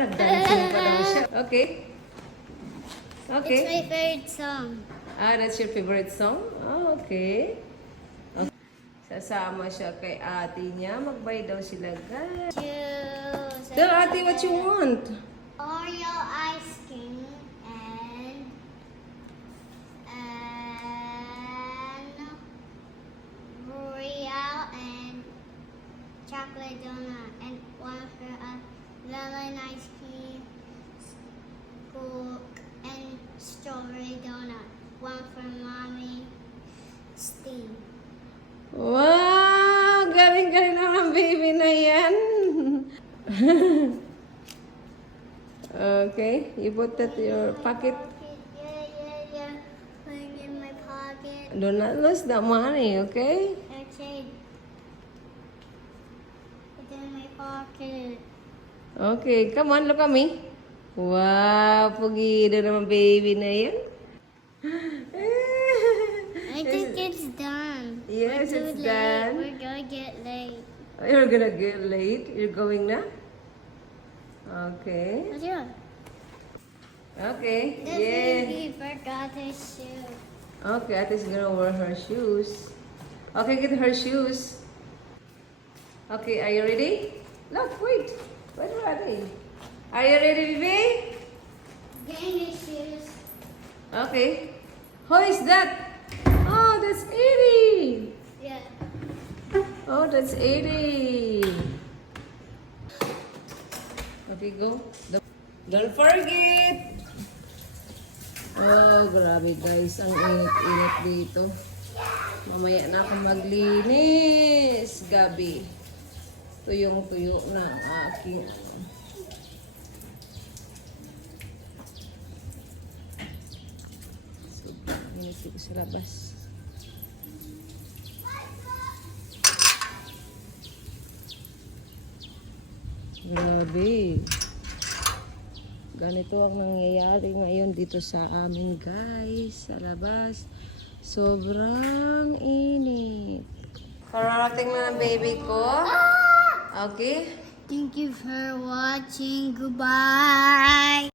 nag-dancing pa daw siya. Okay. It's Okay. my favorite song. Ah, that's your favorite song? Ah, okay. okay. Sasama siya kay ate niya. Magbay daw sila, guys. Choose Tell ate what you want. Oreo ice cream and and Royale and chocolate donut and one for a lemon ice cream, coke and strawberry donut. One for mommy, steam. Wow! Galing-galing na ng baby na yan. okay. You put that in your pocket. Yeah, yeah, yeah. Put it in my pocket. Do not lose the money, okay? Okay. Put it in my pocket. Okay, come on, look at me. Wow, pugido naman baby na yan. I think it's done. Yes, it's late. done. We're gonna get late. You're gonna get late. You're going na? Okay. What's wrong? Okay. The Yeah. baby forgot his shoe. Okay, Ati's gonna wear her shoes. Okay, get her shoes. Okay, are you ready? Look, wait. Where are you ready? Getting his shoes. Okay. Who is that? Oh, that's Edie. Yeah. Oh, that's Edie. Okay, go. Don't forget. Oh, grabe guys. Ang init-init dito. Mamaya na ako maglinis. Gabi. Tuyong-tuyo na ang aking... So, init dito sa labas. Grabe. Ganito ang nangyayari ngayon dito sa amin guys, sa labas. Sobrang init. Kararating na ng baby ko. Okay. Thank you for watching. Goodbye.